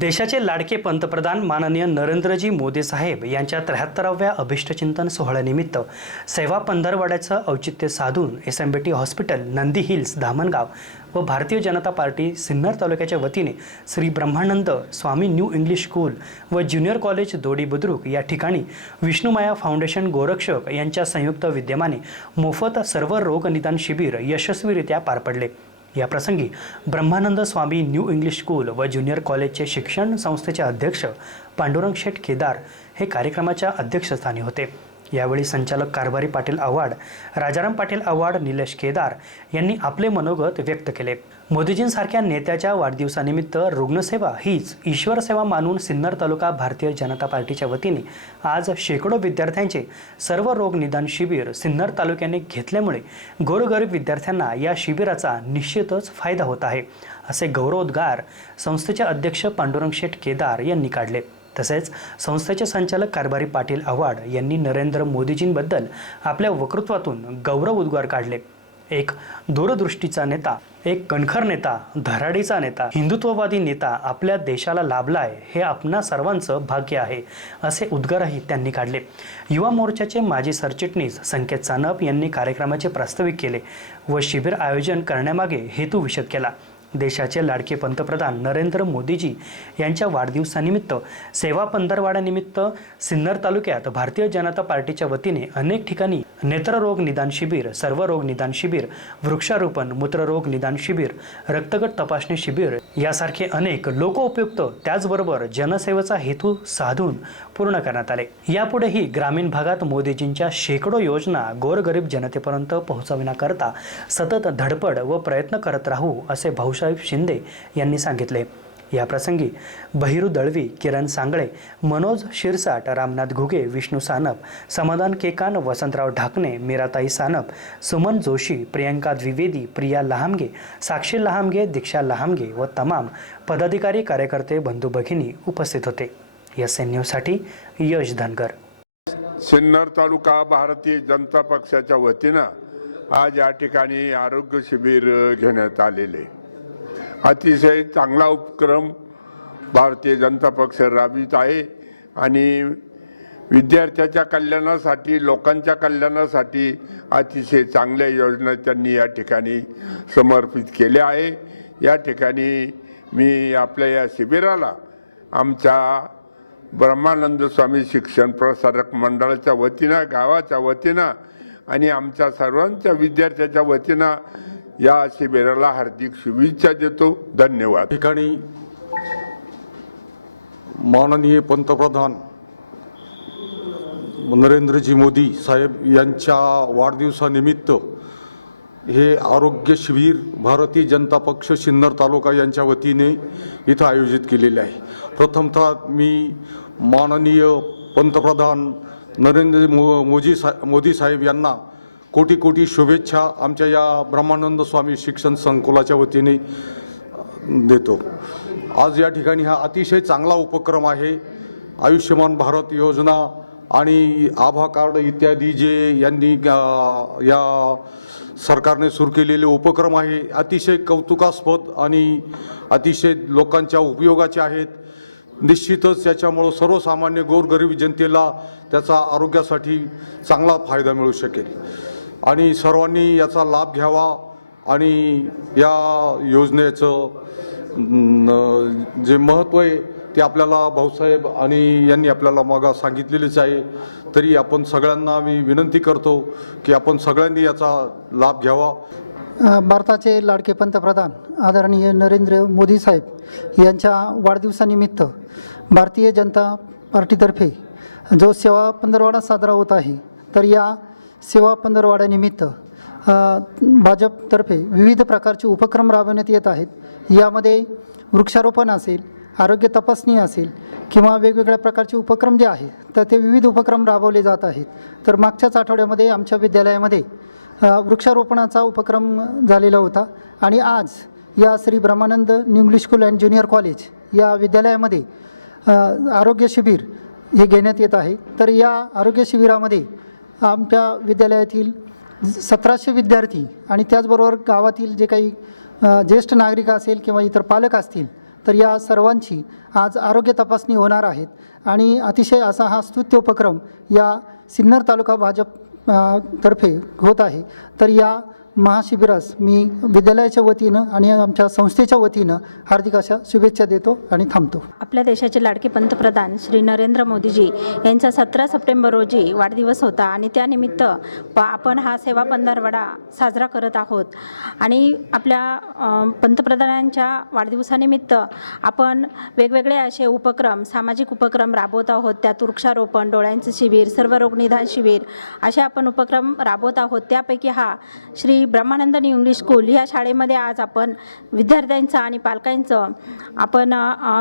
देशाचे लाडके पंतप्रधान माननीय नरेंद्रजी मोदी साहेब यांच्या त्र्याहत्तराव्या अभिष्टचिंतन सोहळ्यानिमित्त सेवा पंधरवाड्याचं औचित्य साधून S M B T hospital Nandi hills Dhamangaon व भारतीय जनता पार्टी सिन्नर तालुक्याच्या वतीने Shri Brahmanand Swami new English school व ज्युनियर कॉलेज दोडी बुद्रुक या ठिकाणी विष्णुमाया फाउंडेशन गोरक्षक यांच्या संयुक्त विद्यमाने मोफत सर्व रोग निदान शिबिर यशस्वीरित्या पार पडले. या प्रसंगी Brahmanand Swami new English school व ज्युनियर कॉलेजचे शिक्षण संस्थेचे अध्यक्ष पांडुरंग शेठ केदार हे कार्यक्रमाच्या अध्यक्षस्थानी होते. यावेळी संचालक कारभारी पाटील आव्हाड राजाराम पाटील आव्हाड निलेश केदार यांनी आपले मनोगत व्यक्त केले. मोदीजींसारख्या नेत्याच्या वाढदिवसानिमित्त रुग्णसेवा हीच ईश्वर सेवा मानून सिन्नर तालुका भारतीय जनता पार्टीच्या वतीने आज शेकडो विद्यार्थ्यांचे सर्व रोग निदान शिबिर सिन्नर तालुक्याने घेतल्यामुळे गोरगरीब विद्यार्थ्यांना या शिबिराचा निश्चितच फायदा होत आहे असे गौरवोद्गार संस्थेचे अध्यक्ष पांडुरंग शेठ केदार यांनी काढले. तसेच संस्थेचे संचालक कारभारी पाटील आव्हाड यांनी नरेंद्र मोदीजींबद्दल आपल्या वक्तृत्वातून गौरव उद्गार काढले. एक दूरदृष्टीचा नेता एक कणखर नेता धराडीचा नेता हिंदुत्ववादी नेता आपल्या देशाला लाभलाय हे आपणा सर्वांचं भाग्य आहे असे उद्गारही त्यांनी काढले. युवा मोर्चाचे माजी सरचिटणीस संकेत सानप यांनी कार्यक्रमाचे प्रास्ताविक केले व शिबिर आयोजन करण्यामागे हेतू विशद केला. देशाचे लाडके पंतप्रधान नरेंद्र मोदीजी यांच्या वाढदिवसानिमित्त सेवा पंधरवाड्यानिमित्त सिन्नर तालुक्यात भारतीय जनता पार्टीच्या वतीने अनेक ठिकाणी नेत्ररोग निदान शिबिर सर्व रोग निदान शिबिर वृक्षारोपण मूत्ररोग निदान शिबिर रक्तगट तपासणी शिबिर यासारखे अनेक लोकोपयुक्त त्याचबरोबर जनसेवेचा हेतू साधून पूर्ण करण्यात आले. यापुढेही ग्रामीण भागात मोदीजींच्या शेकडो योजना गोरगरीब जनतेपर्यंत पोहोचविण्याकरता सतत धडपड व प्रयत्न करत राहू असे भाऊ भाऊसाहेब शिंदे यांनी सांगितले. या प्रसंगी बहिरू दळवी किरण सांगळे मनोज शिरसाट रामनाथ घुगे विष्णू सानप समाधान केकान वसंतराव ढाकणे मीराताई सानप सुमन जोशी प्रियंका द्विवेदी प्रिया लहामगे साक्षी लहामगे दीक्षा लहामगे व तमाम पदाधिकारी कार्यकर्ते बंधू भगिनी उपस्थित होते. एस एन न्यूजसाठी यश धनगर. सिन्नर तालुका भारतीय जनता पक्षाच्या वतीनं आज या ठिकाणी आरोग्य शिबिर घेण्यात आलेले. अतिशय चांगला उपक्रम भारतीय जनता पक्ष राबवित आहे आणि विद्यार्थ्याच्या कल्याणासाठी लोकांच्या कल्याणासाठी अतिशय चांगल्या योजना त्यांनी या ठिकाणी समर्पित केल्या आहे. या ठिकाणी मी आपल्या या शिबिराला आमच्या ब्रह्मानंद स्वामी शिक्षण प्रसारक मंडळाच्या वतीनं गावाच्या वतीनं आणि आमच्या सर्वांच्या विद्यार्थ्याच्या वतीनं या शिबिराला हार्दिक शुभेच्छा देतो. धन्यवाद. ठिकाणी माननीय पंतप्रधान नरेंद्रजी मोदी साहेब यांच्या वाढदिवसानिमित्त हे आरोग्य शिबिर भारतीय जनता पक्ष सिन्नर तालुका यांच्या वतीने इथं आयोजित केलेले आहे. प्रथमतः मी माननीय पंतप्रधान नरेंद्र मो मोदी सा मोदी साहेब यांना कोटी कोटी शुभेच्छा आमच्या या ब्रह्मानंद स्वामी शिक्षण संकुलाच्या वतीने देतो. आज या ठिकाणी हा अतिशय चांगला उपक्रम आहे. आयुष्यमान भारत योजना आणि आभा कार्ड इत्यादी जे यांनी या सरकारने सुरू केलेले उपक्रम आहे. अतिशय कौतुकास्पद आणि अतिशय लोकांच्या उपयोगाचे आहेत. निश्चितच याच्यामुळं सर्वसामान्य गोरगरीब जनतेला त्याचा आरोग्यासाठी चांगला फायदा मिळू शकेल. आणि सर्वांनी याचा लाभ घ्यावा आणि या योजनेचं जे महत्त्व आहे ते आपल्याला भाऊसाहेब आणि यांनी आपल्याला मागा सांगितलेलेच आहे. तरी आपण सगळ्यांना मी विनंती करतो की आपण सगळ्यांनी याचा लाभ घ्यावा. भारताचे लाडके पंतप्रधान आदरणीय नरेंद्र मोदी साहेब यांच्या वाढदिवसानिमित्त भारतीय जनता पार्टीतर्फे जो सेवा पंधरवाडा साजरा होत आहे तर या सेवा पंधरवाड्यानिमित्त भाजपतर्फे विविध प्रकारचे उपक्रम राबवण्यात येत आहेत. यामध्ये वृक्षारोपण असेल आरोग्य तपासणी असेल किंवा वेगवेगळ्या प्रकारचे उपक्रम जे आहेत तर ते विविध उपक्रम राबवले जात आहेत. तर मागच्याच आठवड्यामध्ये आमच्या विद्यालयामध्ये वृक्षारोपणाचा उपक्रम झालेला होता आणि आज या Shri Brahmanand new English school and junior college या विद्यालयामध्ये आरोग्य शिबिर हे घेण्यात येत आहे. तर या आरोग्य शिबिरामध्ये आमच्या विद्यालयातील सतराशे विद्यार्थी आणि त्याचबरोबर गावातील जे काही ज्येष्ठ नागरिक असेल किंवा इतर पालक असतील तर या सर्वांची आज आरोग्य तपासणी होणार आहेत. आणि अतिशय असा हा स्तुत्य उपक्रम या सिन्नर तालुका भाजप तर्फे होत आहे. तर या महाशिबिरास मी विद्यालयाच्या वतीनं आणि आमच्या संस्थेच्या वतीनं हार्दिक अशा शुभेच्छा देतो आणि थांबतो. आपल्या देशाचे लाडके पंतप्रधान श्री नरेंद्र मोदीजी यांचा सतरा सप्टेंबर रोजी वाढदिवस होता आणि त्यानिमित्त आपण हा सेवा पंधरवडा साजरा करत आहोत. आणि आपल्या पंतप्रधानांच्या वाढदिवसानिमित्त आपण वेगवेगळे असे उपक्रम सामाजिक उपक्रम राबवत आहोत. त्यात वृक्षारोपण डोळ्यांचे शिबिर सर्व निदान शिबिर असे आपण उपक्रम राबवत आहोत. त्यापैकी हा श्री ब्रह्मानंदनी इंग्लिश स्कूल ह्या शाळेमध्ये आज आपण विद्यार्थ्यांचं आणि पालकांचं आपण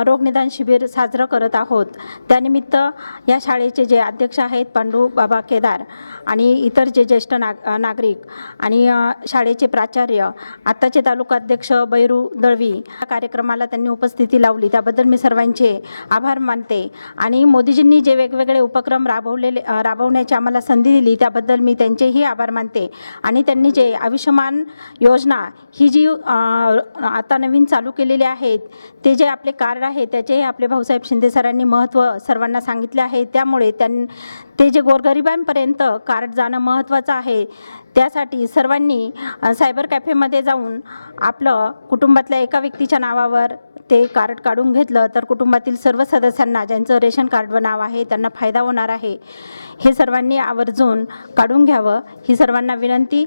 रोगनिदान शिबिर साजरं करत आहोत. त्यानिमित्त या शाळेचे जे अध्यक्ष आहेत पांडू बाबा केदार आणि इतर जे ज्येष्ठ नाग नागरिक आणि शाळेचे प्राचार्य आत्ताचे तालुकाध्यक्ष बैरू दळवी या कार्यक्रमाला त्यांनी उपस्थिती लावली. त्याबद्दल मी सर्वांचे आभार मानते आणि मोदीजींनी जे वेगवेगळे उपक्रम राबवलेले राबवण्याची आम्हाला संधी दिली त्याबद्दल मी त्यांचेही आभार मानते आणि त्यांनी जे आयुष्यमान योजना ही जी आता नवीन चालू केलेली आहेत ते जे आपले कार्ड आहे त्याचे आपले भाऊसाहेब शिंदे सरांनी महत्त्व सर्वांना सांगितले आहे. त्यामुळे त्यां ते जे गोरगरिबांपर्यंत कार्ड जाणं महत्त्वाचं आहे त्यासाठी सर्वांनी सायबर कॅफेमध्ये जाऊन आपलं कुटुंबातल्या एका व्यक्तीच्या नावावर ते कार्ड काढून घेतलं तर कुटुंबातील सर्व सदस्यांना ज्यांचं रेशन कार्डवर नाव आहे त्यांना फायदा होणार आहे. हे सर्वांनी आवर्जून काढून घ्यावं ही सर्वांना विनंती.